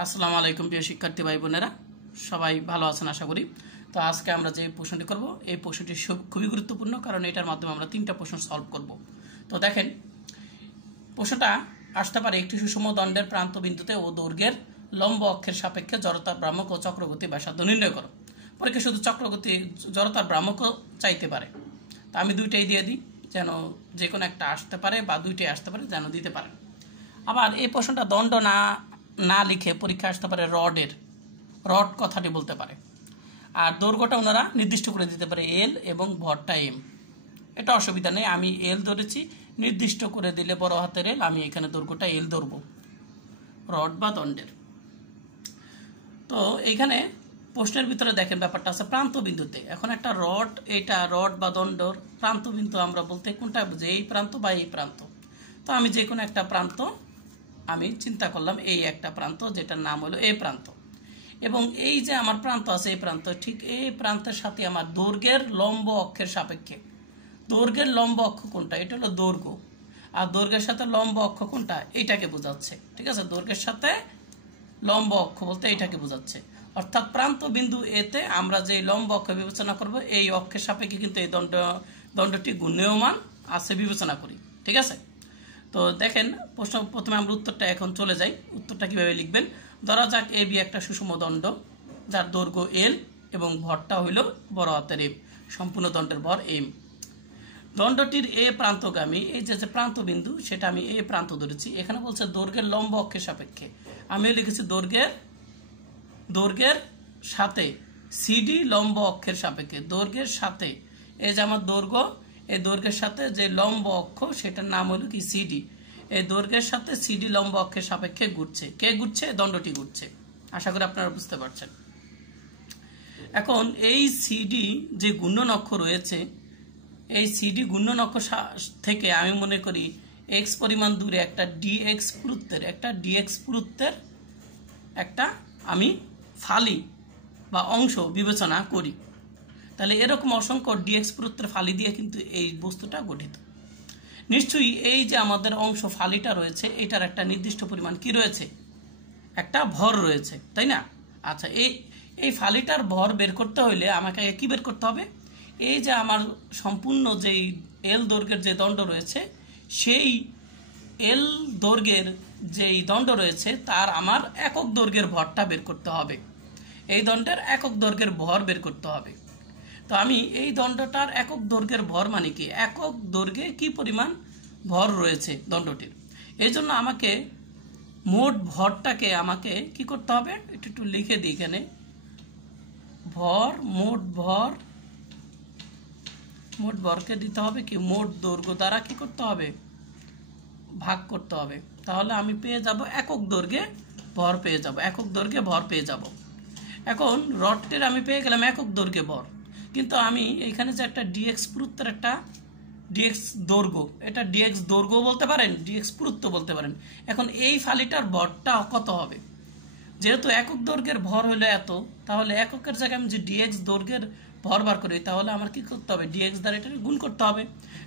আসসালামু আলাইকুম প্রিয় শিক্ষার্থী ভাই বোনেরা, সবাই ভালো আছেন আশা করি। তো আজকে আমরা যে প্রশ্নটি করব এই প্রশ্নটি খুবই গুরুত্বপূর্ণ, কারণ এটার মাধ্যমে আমরা 3টা প্রশ্ন সলভ করব। তো দেখেন, প্রশ্নটা আসতে পারে একটি সুষম দণ্ডের প্রান্ত বিন্দুতে ও দৈর্ঘ্যের লম্ব অক্ষের সাপেক্ষে জড়তার ভ্রামক ও চক্রগতি ব্যাসার্ধ নির্ণয় করো। পরীক্ষা শুধু চক্রগতি জড়তার ভ্রামকও চাইতে পারে, তা আমি দুইটাই দিয়ে দিই, যেন যে কোনো একটা আসতে পারে বা দুইটাই আসতে পারে, যেন দিতে পারে। আবার এই প্রশ্নটা দণ্ড না লিখে পরীক্ষা আসতে পারে রড কথাটি বলতে পারে, আর দৈর্ঘ্যটা ওনারা নির্দিষ্ট করে দিতে পারে এল এবং ভরটা এম। এটা অসুবিধা নেই, আমি এল ধরেছি, নির্দিষ্ট করে দিলে বড় হাতের এল, আমি এখানে দৈর্ঘ্যটা এল ধরব রড বা দণ্ডের। তো এইখানে প্রশ্নের ভিতরে দেখেন ব্যাপারটা আছে প্রান্ত বিন্দুতে। এখন একটা রড, এটা রড বা দণ্ডর প্রান্ত বিন্দু আমরা বলতে কোনটা বুঝি, এই প্রান্ত বা এই প্রান্ত। তো আমি যে কোনো একটা প্রান্ত আমি চিন্তা করলাম, এই একটা প্রান্ত যেটার নাম হলো এ প্রান্ত, এবং এই যে আমার প্রান্ত আছে এই প্রান্ত, ঠিক এই প্রান্তের সাথে আমার দৈর্ঘ্যের লম্ব অক্ষের সাপেক্ষে, দৈর্ঘ্যের লম্ব অক্ষ কোনটা, এটা হলো দৈর্ঘ্য, আর দৈর্ঘ্যের সাথে লম্ব অক্ষ কোনটা এইটাকে বোঝাচ্ছে। ঠিক আছে, দৈর্ঘ্যের সাথে লম্ব অক্ষ বলতে এইটাকে বোঝাচ্ছে। অর্থাৎ প্রান্ত বিন্দু এতে আমরা যে লম্ব অক্ষ বিবেচনা করব, এই অক্ষের সাপেক্ষে কিন্তু এই দণ্ডটি ঘূর্ণায়মান আছে বিবেচনা করি। ঠিক আছে, তো দেখেন প্রথমে আমরা উত্তরটা এখন চলে যাই। উত্তরটা কিভাবে লিখবেন, ধরা যাক এ বি একটা সুষম দণ্ড যার দৈর্ঘ্য এল এবং ভরটা হইল বড় হাতের এম, সম্পূর্ণ দণ্ডের ভর এম। দণ্ডটির এ প্রান্তগামী এই যে প্রান্ত বিন্দু, সেটা আমি এ প্রান্ত ধরেছি। এখানে বলছে দৈর্ঘ্যের লম্ব অক্ষের সাপেক্ষে, আমিও লিখেছি দৈর্ঘ্যের সাথে সিডি লম্ব অক্ষের সাপেক্ষে, দৈর্ঘ্যের সাথে এই যে আমার দৈর্ঘ্য, এই দৈর্ঘ্যের সাথে যে লম্ব অক্ষ সেটার নাম হলো কি সিডি। এই দৈর্ঘ্যের সাথে সিডি লম্ব অক্ষের সাপেক্ষে ঘুরছে। কে ঘুরছে? দণ্ডটি ঘুরছে। আশা করি আপনারা বুঝতে পারছেন। এখন এই সিডি যে ঘূর্ণন অক্ষ রয়েছে, এই সিডি ঘূর্ণন অক্ষ থেকে আমি মনে করি এক্স পরিমাণ দূরে একটা ডিএক্স পুরুত্বের একটা আমি ফালি বা অংশ বিবেচনা করি। তাহলে এরকম অসংখ্য ডিএক্স পুরুত্বের ফালি দিয়ে কিন্তু এই বস্তুটা গঠিত। নিশ্চয়ই এই যে আমাদের অংশ ফালিটা রয়েছে, এটার একটা নির্দিষ্ট পরিমাণ কি রয়েছে, একটা ভর রয়েছে, তাই না? আচ্ছা, এই ফালিটার ভর বের করতে হইলে আমাকে কি বের করতে হবে, এই যে আমার সম্পূর্ণ যেই এল দৈর্ঘ্যের যে দণ্ড রয়েছে, সেই এল দৈর্ঘ্যের যেই দণ্ড রয়েছে তার আমার একক দৈর্ঘ্যের ভরটা বের করতে হবে। এই দণ্ডের একক দৈর্ঘ্যের ভর বের করতে হবে। তো আমি এই দণ্ডটার একক দৈর্ঘ্যের ভর মানে কি, একক দৈর্ঘ্যে কি পরিমাণ ভর রয়েছে দণ্ডটির, এই জন্য আমাকে মোট ভরটাকে আমাকে কি করতে হবে, একটু লিখে দিই এখানে, মোট ভরকে দিতে হবে কি মোট দৈর্ঘ্য দ্বারা কি করতে হবে, ভাগ করতে হবে। তাহলে আমি পেয়ে যাব একক দৈর্ঘ্যে ভর পেয়ে যাব, একক দৈর্ঘ্যে ভর পেয়ে যাব। এখন রডটির আমি পেয়ে গেলাম একক দৈর্ঘ্যে ভর, কিন্তু আমি এইখানে যে একটা ডিএক্স পুরুত্বের একটা ডিএক্স দৈর্ঘ্য, এটা ডিএক্স দৈর্ঘ্য বলতে পারেন, ডিএক্স পুরুত্ব বলতে পারেন। এখন এই ফালিটার ভরটা কত হবে, যেহেতু একক দৈর্ঘ্যের ভর হলো এত, তাহলে এককের জায়গায় আমি যে ডিএক্স দৈর্ঘ্যের ভর বার করি, তাহলে আমার কি করতে হবে, ডিএক্স দ্বারা এটা গুণ করতে হবে।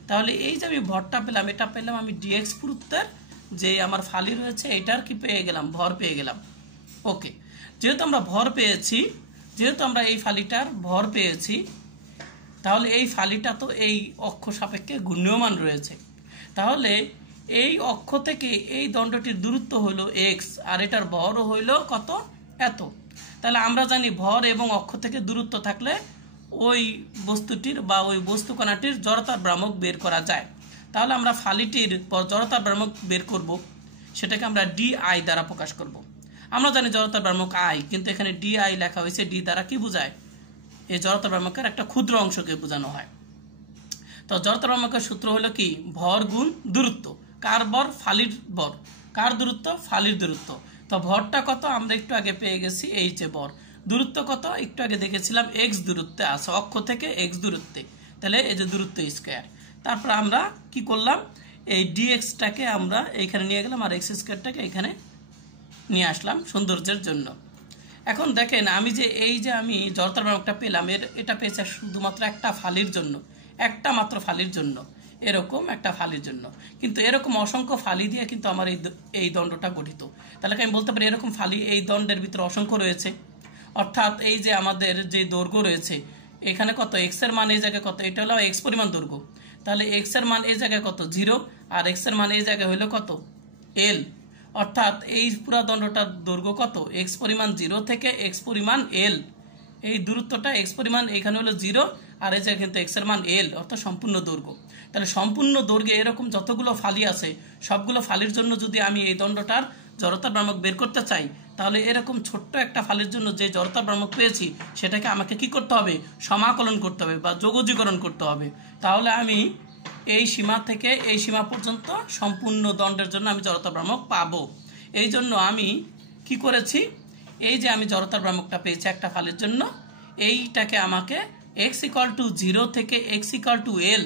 তাহলে এই যে আমি ভরটা পেলাম, এটা পেলাম আমি ডিএক্স পুরুত্বের যে আমার ফালি রয়েছে এটার কি পেয়ে গেলাম, ভর পেয়ে গেলাম। ওকে, যেহেতু আমরা ভর পেয়েছি, যেহেতু আমরা এই ফালিটার ভর পেয়েছি, তাহলে এই ফালিটা তো এই অক্ষ সাপেক্ষে ঘূর্ণায়মান রয়েছে। তাহলে এই অক্ষ থেকে এই দণ্ডটির দূরত্ব হলো এক্স, আর এটার ভরও হইল কত, এত। তাহলে আমরা জানি ভর এবং অক্ষ থেকে দূরত্ব থাকলে ওই বস্তুটির বা ওই বস্তুকণাটির জড়তার ভ্রামক বের করা যায়। তাহলে আমরা ফালিটির জড়তার ভ্রামক বের করব, সেটাকে আমরা ডি আই দ্বারা প্রকাশ করব। আমরা জানি জড়তার ভ্রামক আই, কিন্তু এখানে ডি আই লেখা হয়েছে, ডি দ্বারা কি বোঝায়, এই জড়তার ভ্রামকের একটা ক্ষুদ্র অংশকে বোঝানো হয়। তো জড়তার ভ্রামকের সূত্র হলো কি, ভর গুণ দূরত্ব। কার ভর? ফালির ভর। কার দূরত্ব? ফালির দূরত্ব। তো ভরটা কত আমরা একটু আগে পেয়ে গেছি, এই যে ভর। দূরত্ব কত একটু আগে দেখেছিলাম, এক্স দূরত্বে আছে, অক্ষ থেকে এক্স দূরত্বে, তাহলে এই যে দূরত্ব স্কোয়ার। তারপর আমরা কি করলাম, এই ডিএক্সটাকে আমরা এইখানে নিয়ে গেলাম, আর এক্স স্কোয়ারটাকে এখানে নিয়ে আসলাম সৌন্দর্যের জন্য। এখন দেখেন, আমি যে এই যে আমি জড়তার ভ্রামকটা পেলাম, এটা পেয়েছে শুধুমাত্র একটা ফালির জন্য, একটা মাত্র ফালির জন্য। এরকম একটা ফালির জন্য। কিন্তু এরকম অসংখ্য ফালি দিয়ে কিন্তু আমার এই দণ্ডটা গঠিত। তাহলে আমি বলতে পারি এরকম ফালি এই দণ্ডের ভিতরে অসংখ্য রয়েছে। অর্থাৎ এই যে আমাদের যে দৈর্ঘ্য রয়েছে এখানে কত, এক্স এর মান এই জায়গায় কত, এটা হলো এক্স পরিমাণ দৈর্ঘ্য। তাহলে এক্স এর মান এই জায়গায় কত, 0, আর এক্স এর মান এই জায়গায় হলো কত, এল। অর্থাৎ এই পুরো দণ্ডটার দৈর্ঘ্য কত, এক্স পরিমাণ 0 থেকে এক্স পরিমাণ এল। এই দূরত্বটা এক্স পরিমাণ এখানে হলো 0, আর এই জায়গায় কিন্তু এক্স এর মান এল, অর্থাৎ সম্পূর্ণ দৈর্ঘ্য। তাহলে সম্পূর্ণ দৈর্ঘ্যে এরকম যতগুলো ফালি আছে সবগুলো ফালির জন্য যদি আমি এই দণ্ডটার জড়তার ভ্রামক বের করতে চাই, তাহলে এরকম ছোট্ট একটা ফালির জন্য যে জড়তার ভ্রামক পেয়েছি সেটাকে আমাকে কি করতে হবে, সমাকলন করতে হবে বা যোগজীকরণ করতে হবে। তাহলে আমি এই সীমা থেকে এই সীমা পর্যন্ত সম্পূর্ণ দণ্ডের জন্য আমি জড়তার ভ্রামক পাবো। এই জন্য আমি কি করেছি, এই যে আমি জড়তার ভ্রামকটা পেয়েছি একটা ফালির জন্য, এইটাকে আমাকে x = 0 থেকে x = l,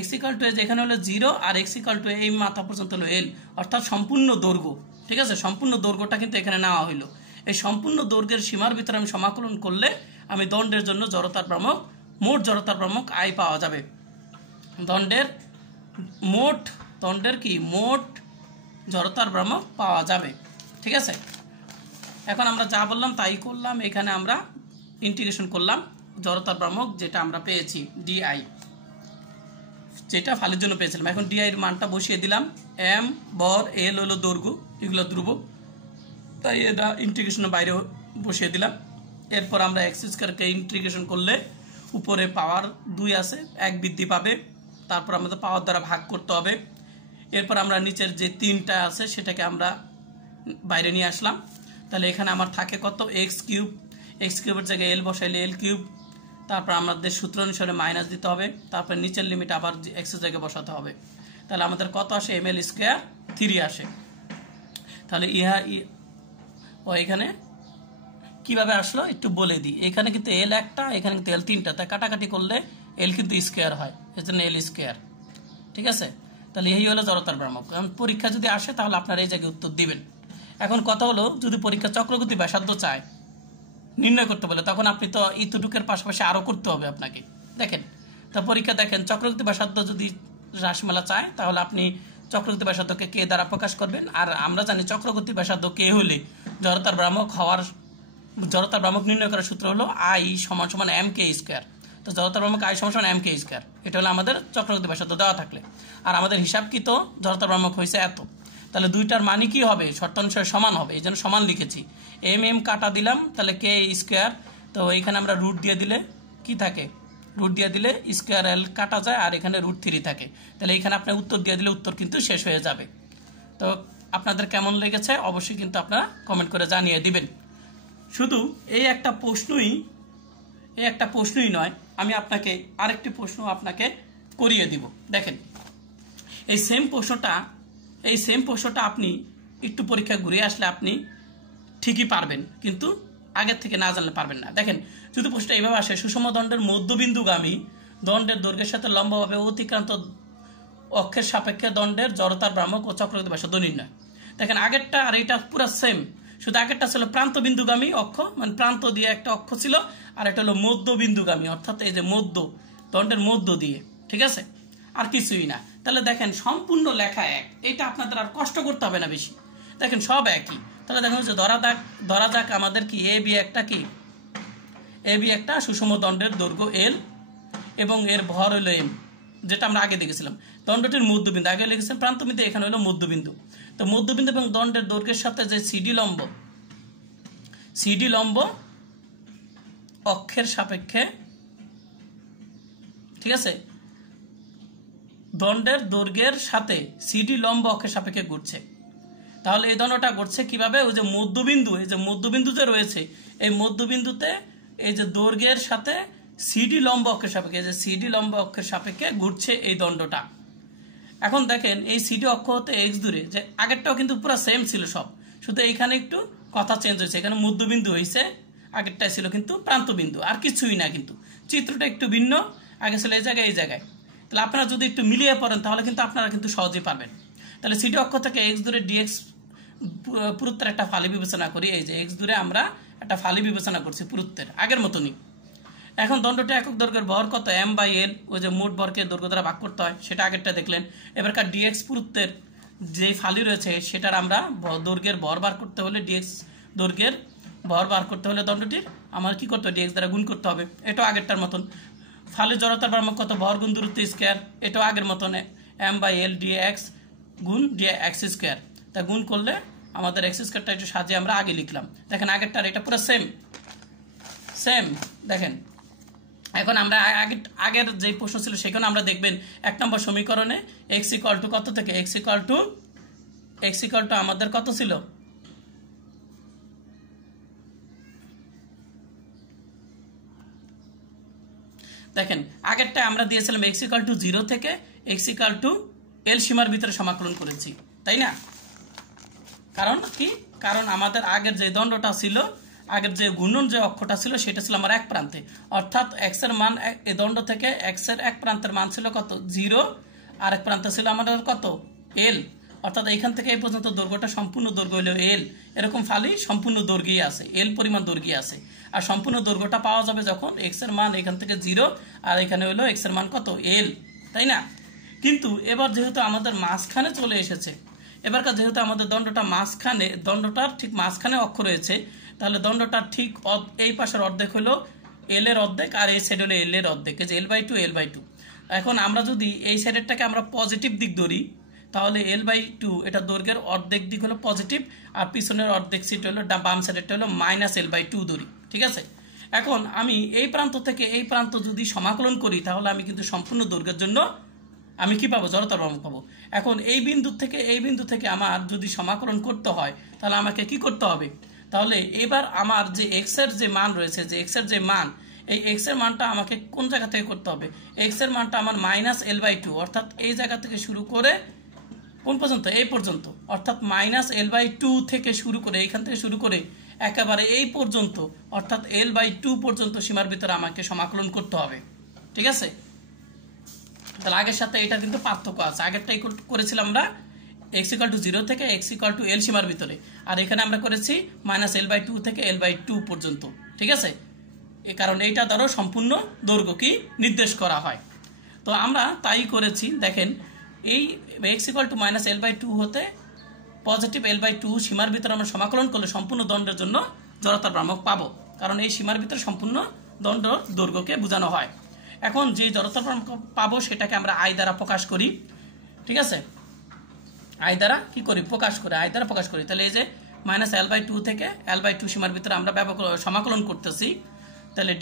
x = যেখানে হলো 0 আর x = এই মাথা পর্যন্ত হলো l, অর্থাৎ সম্পূর্ণ দৈর্ঘ্য। ঠিক আছে, সম্পূর্ণ দৈর্ঘ্যটা কিন্তু এখানে নেওয়া হইলো। এই সম্পূর্ণ দৈর্ঘ্যের সীমার ভিতরে আমি সমাকলন করলে আমি দণ্ডের জন্য জড়তার ভ্রামক, মোট জড়তার ভ্রামক I পাওয়া যাবে। দণ্ডের কি মোট জড়তার ভ্রামক পাওয়া যাবে। ঠিক আছে, এখন আমরা যা বললাম তাই করলাম। এখানে আমরা ইন্টিগ্রেশন করলাম জড়তার ভ্রামক যেটা আমরা পেয়েছি ডিআই, যেটা ফালির জন্য পেয়েছিলাম। এখন ডিআই এর মানটা বসিয়ে দিলাম, এম বর, এল হলো দৈর্ঘ্য, এগুলো ধ্রুব, তাই এটা ইন্টিগ্রেশনের বাইরে বসিয়ে দিলাম। এরপর আমরা এক্স স্কয়ারকে ইন্টিগ্রেশন করলে উপরে পাওয়ার 2 আছে, 1 বৃদ্ধি পাবে, তারপর আমাদের পাওয়ার দ্বারা ভাগ করতে হবে। এরপর আমরা নিচের যে 3টা আছে সেটাকে আমরা বাইরে নিয়ে আসলাম। তাহলে এখানে আমার থাকে কত, এক্স কিউব, এক্স কিউবের জায়গায় এল বসাইলে এল কিউব, তারপর আমাদের সূত্র অনুসারে মাইনাস দিতে হবে, তারপর নিচের লিমিট আবার এক্সের জায়গায় বসাতে হবে। তাহলে আমাদের কত আসে, ml² 3 আসে। তাহলে এখানে কিভাবে আসলো একটু বলে দিই। এখানে কিন্তু এল একটা, এখানে কিন্তু এল 3টা, তাই কাটাকাটি করলে এল কিন্তু স্কোয়ার হয়, এজন্য l²। ঠিক আছে, তাহলে এই হলো জড়তার ভ্রামক। কারণ পরীক্ষা যদি আসে তাহলে আপনারা এই জায়গায় উত্তর দিবেন। এখন কথা হলো, যদি পরীক্ষা চক্রগতি ব্যাসার্ধ চায় নির্ণয় করতে বলে, তখন আপনি তো ইতুটুকের পাশাপাশি আরও করতে হবে আপনাকে। দেখেন তা পরীক্ষা দেখেন, চক্রগতি ব্যাসার্ধ যদি রাশিমালা চায় তাহলে আপনি চক্রগতি ব্যাসার্ধকে কে দ্বারা প্রকাশ করবেন। আর আমরা জানি চক্রগতি ব্যাসার্ধ কে হলে জড়তার ভ্রামক নির্ণয় করার সূত্র হলো I = mk²। তো জড়তার ভ্রামক I = mk², এটা হলো আমাদের চক্রগতি ব্যাসার্ধ দেওয়া থাকলে। আর আমাদের হিসাব কি, তো জড়তার ভ্রামক হয়েছে এত, তাহলে দুইটার মানই কি হবে, শর্ত অনুসারে সমান হবে, এই জন্য সমান লিখেছি। এম কাটা দিলাম, তাহলে k², তো এইখানে আমরা রুট দিয়ে দিলে কি থাকে, রুট দিয়ে দিলে স্কোয়ার কাটা যায়, আর এখানে √3 থাকে। তাহলে এইখানে আপনি উত্তর দিয়ে দিলে উত্তর কিন্তু শেষ হয়ে যাবে। তো আপনাদের কেমন লেগেছে অবশ্যই কিন্তু আপনারা কমেন্ট করে জানিয়ে দিবেন। শুধু এই একটা প্রশ্নই নয়, আমি আপনাকে আরেকটি প্রশ্ন আপনাকে করিয়ে দিব। দেখেন এই সেম প্রশ্নটা আপনি একটু পরীক্ষা ঘুরে আসলে আপনি ঠিকই পারবেন, কিন্তু আগের থেকে না জানলে পারবেন না। দেখেন যদি প্রশ্নটা এইভাবে আসে, সুষম দণ্ডের মধ্যবিন্দুগামী দণ্ডের দৈর্ঘ্যের সাথে লম্বভাবে অতিক্রান্ত অক্ষের সাপেক্ষে দণ্ডের জড়তার ভ্রামক ও চক্রগতি ব্যাসার্ধ নির্ণয়। দেখেন আগেরটা আর এটা পুরো সেম, শুধু আগেরটা ছিল প্রান্তবিন্দুগামী অক্ষ, মানে প্রান্ত দিয়ে একটা অক্ষ ছিল, আর এটা হলো মধ্যবিন্দুগামী, অর্থাৎ এই যে দণ্ডের মধ্য দিয়ে। ঠিক আছে, আর কিছুই না। তাহলে দেখেন সম্পূর্ণ লেখা এক, এটা আপনাদের আর কষ্ট করতে হবে না বেশি। দেখেন সব একই। তাহলে দেখেন যে ধরা যাক আমাদের কি এ বি একটা সুষম দণ্ডের দৈর্ঘ্য এল এবং এর ভর হলো এম, যেটা আমরা আগে দেখেছিলাম। দণ্ডটির মধ্যবিন্দু আগে লিখেছিলাম প্রান্তবিন্দু, এখানে হলো মধ্যবিন্দু। তো মধ্যবিন্দু এবং দণ্ডের দৈর্ঘ্যের সাথে যে সিডি লম্ব অক্ষের সাপেক্ষে, ঠিক আছে, দণ্ডের দৈর্ঘ্যের সাথে সিডি লম্ব অক্ষের সাপেক্ষে ঘুরছে। তাহলে এই দণ্ডটা ঘটছে কিভাবে, ওই যে মধ্যবিন্দু যে রয়েছে, এই মধ্যবিন্দুতে এই যে দৈর্ঘ্যের সাথে সিডি লম্ব অক্ষের সাপেক্ষে ঘুরছে এই দণ্ডটা। এখন দেখেন এই সিডি অক্ষ হতে এক্স দূরে, যে আগেরটাও কিন্তু পুরো সেম ছিল সব, শুধু এইখানে একটু কথা চেঞ্জ হয়েছে, এখানে মধ্যবিন্দু হয়েছে, আগেরটাই ছিল কিন্তু প্রান্তবিন্দু, আর কিছুই না। কিন্তু চিত্রটা একটু ভিন্ন, আগে ছিল এই জায়গায়। তাহলে আপনারা যদি একটু মিলিয়ে পড়েন তাহলে কিন্তু আপনারা কিন্তু সহজেই পারবেন। তাহলে সিডি অক্ষ থেকে এক্স দূরে ডিএক্স পুরুত্বের একটা ফালি বিবেচনা করি। এই যে এক্স দূরে আমরা একটা ফালি বিবেচনা করছি পুরুত্বের, আগের মতনই। এখন দণ্ডটি একক দৈর্ঘ্যের ভর কত m/l, ওই যে মোট ভরকে দৈর্ঘ্য দ্বারা ভাগ করতে হয় সেটা আগেরটা দেখলেন। এবারকার dx পুরুত্বের যে ফালি রয়েছে সেটার আমরা দৈর্ঘ্যের ভর বার করতে হলে dx দৈর্ঘ্যের ভর বার করতে হলে দণ্ডটির আমার কি করতে হবে, dx দ্বারা গুণ করতে হবে। এটাও আগেরটার মতন। ফালির জড়তার ভ্রামক কত, ভর গুণ দূরত্ব স্কয়ার, এটাও আগের মতন m/l dx গুণ dx স্কয়ার। তা গুণ করলে আমাদের এক্স স্কয়ারটা একটু সাজিয়ে আমরা আগে লিখলাম। দেখেন আগেরটার এটা পুরো সেম দেখেন। এখন আমরা আগের যে প্রশ্ন ছিল সেখানে আমরা দেখবেন 1 নম্বর সমীকরণে x = কত থেকে x = আমাদের কত ছিল, দেখেন আগেরটা আমরা দিয়েছিলাম x = 0 থেকে x = l সীমার ভিতরে সমাকলন করেছি, তাই না? কারণ কি, কারণ আমাদের আগের যে দণ্ডটা ছিল, আগের যে গুণন যে অক্ষটা ছিল সেটা ছিল আমার এক প্রান্তে, অর্থাৎ x এর মান এই দণ্ড থেকে x এর এক প্রান্তের মান ছিল কত 0, আর এক প্রান্ত ছিল আমাদের কত l, অর্থাৎ এইখান থেকে এই পর্যন্ত দৈর্ঘ্যটা সম্পূর্ণ দৈর্ঘ্য হলো l। এরকম ফালি সম্পূর্ণ দৈর্ঘ্যই আছে, l পরিমাণ দৈর্ঘ্যই আছে। আর সম্পূর্ণ দৈর্ঘ্যটা পাওয়া যাবে যখন x এর মান এখান থেকে 0 আর এখানে হলো x এর মান কত l, তাই না? কিন্তু এবার যেহেতু আমাদের মাঝখানে চলে এসেছে, এবারকার যেহেতু আমাদের দণ্ডটা মাঝখানে, দণ্ডটার ঠিক মাঝখানে অক্ষ রয়েছে, তাহলে দণ্ডটার ঠিক এই পাশের অর্ধেক হলো l এর অর্ধেক আর এই সাইড হলো l এর অর্ধেক, যে l/2 এখন আমরা যদি এই সাইডেরটাকে আমরা পজিটিভ দিক ধরি তাহলে l/2 এটা দৈর্ঘ্যের অর্ধেক দিক হলো পজিটিভ, আর পিছনের অর্ধেক সিট হলো বাম সাইডেরটা হলো -l/2 ধরি, ঠিক আছে? এখন আমি এই প্রান্ত থেকে এই প্রান্ত যদি সমাকলন করি তাহলে আমি কিন্তু সম্পূর্ণ দৈর্ঘ্যের জন্য আমি কি পাবো, জড়তার ভ্রামক পাবো। এখন এই বিন্দু থেকে আমার যদি সমাকলন করতে হয় তাহলে আমাকে কি করতে হবে, তাহলে এবার আমার যে x এর যে মান রয়েছে, যে x এর যে মান, এই x এর মানটা আমাকে কোন জায়গা থেকে করতে হবে, x এর মানটা আমার -l/2, অর্থাৎ এই জায়গা থেকে শুরু করে কোন পর্যন্ত, এই পর্যন্ত, অর্থাৎ -l/2 থেকে শুরু করে, এইখান থেকে শুরু করে একেবারে এই পর্যন্ত, অর্থাৎ l/2 পর্যন্ত সীমার ভিতরে আমাকে সমাকলন করতে হবে, ঠিক আছে? তাহলে আগের সাথে এটা কিন্তু পার্থক্য আছে। আগেরটাই করেছিলাম আমরা x = 0 থেকে x = l সীমার ভিতরে, আর এখানে আমরা করেছি -l/2 থেকে l/2 পর্যন্ত, ঠিক আছে? কারণ এইটা দ্বারা সম্পূর্ণ দৈর্ঘ্য কি নির্দেশ করা হয়। তো আমরা তাই করেছি। দেখেন এই x = -l/2 হতে পজিটিভ l/2 সীমার ভিতরে আমরা সমাকলন করলে সম্পূর্ণ দণ্ডের জন্য জড়তার ভ্রামক পাবো, কারণ এই সীমার ভিতরে সম্পূর্ণ দণ্ড দৈর্ঘ্যকে বোঝানো হয়। এখন যে জড়তার ভ্রামক পাবো সেটাকে আমরা i দ্বারা প্রকাশ করি, ঠিক আছে? i দ্বারা কি করি, প্রকাশ করি। তাহলে এই যে -l/2 থেকে l/2 সীমার ভিতরে আমরা সমাকলন করতেছি, তাহলে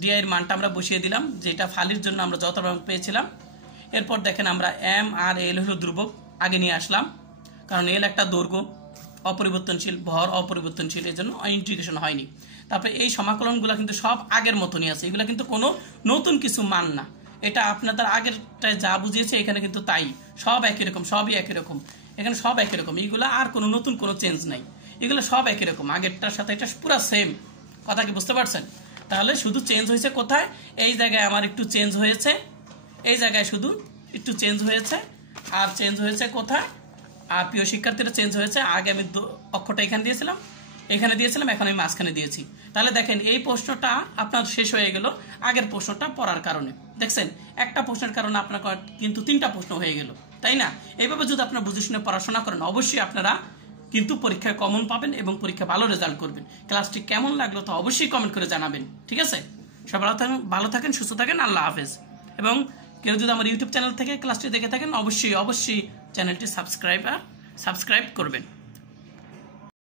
di এর মানটা আমরা বসিয়ে দিলাম, যেটা ফালির জন্য আমরা জড়তার ভ্রামক পেয়েছিলাম। এরপর দেখেন আমরা m আর l হলো ধ্রুবক আগে নিয়ে আসলাম, কারণ l একটা দৈর্ঘ্য অপরিবর্তনশীল, ভর অপরিবর্তনশীল, এই জন্য ইন্টিগ্রেশন হয়নি। তারপরে এই সমাকলনগুলো কিন্তু সব আগের মতনই আছে, এগুলো কিন্তু কোনো নতুন কিছু মান না। এটা আপনাদের আগেরটায় যা বুঝিয়েছে এখানে কিন্তু তাই, সব একই রকম, সবই একই রকম, এখানে সব একই রকম, এইগুলো আর কোনো নতুন কোনো চেঞ্জ নাই, এগুলো সব একই রকম, আগেরটার সাথে এটা পুরো সেম। কথা কি বুঝতে পারছেন? তাহলে শুধু চেঞ্জ হয়েছে কোথায়, এই জায়গায় আমার একটু চেঞ্জ হয়েছে, এই জায়গায় শুধু একটু চেঞ্জ হয়েছে, আর চেঞ্জ হয়েছে কোথায়, আর প্রিয় শিক্ষার্থীরা চেঞ্জ হয়েছে, আগে আমি অক্ষরটা এখানে দিয়েছিলাম, এখন আমি মাঝখানে দিয়েছি। তাহলে দেখেন এই প্রশ্নটা আপনার শেষ হয়ে গেল আগের প্রশ্নটা পড়ার কারণে। দেখছেন একটা প্রশ্নের কারণে আপনার কিন্তু 3টা প্রশ্ন হয়ে গেল, তাই না? এইভাবে যদি আপনারা বুঝে শুনে পড়াশোনা করেন অবশ্যই আপনারা কিন্তু পরীক্ষায় কমন পাবেন এবং পরীক্ষায় ভালো রেজাল্ট করবেন। ক্লাসটি কেমন লাগলো তা অবশ্যই কমেন্ট করে জানাবেন, ঠিক আছে? সবাই ভালো থাকেন, সুস্থ থাকেন, আল্লাহ হাফেজ। এবং কেউ যদি আমার ইউটিউব চ্যানেল থেকে ক্লাসটি দেখে থাকেন অবশ্যই চ্যানেলটি সাবস্ক্রাইব করবেন।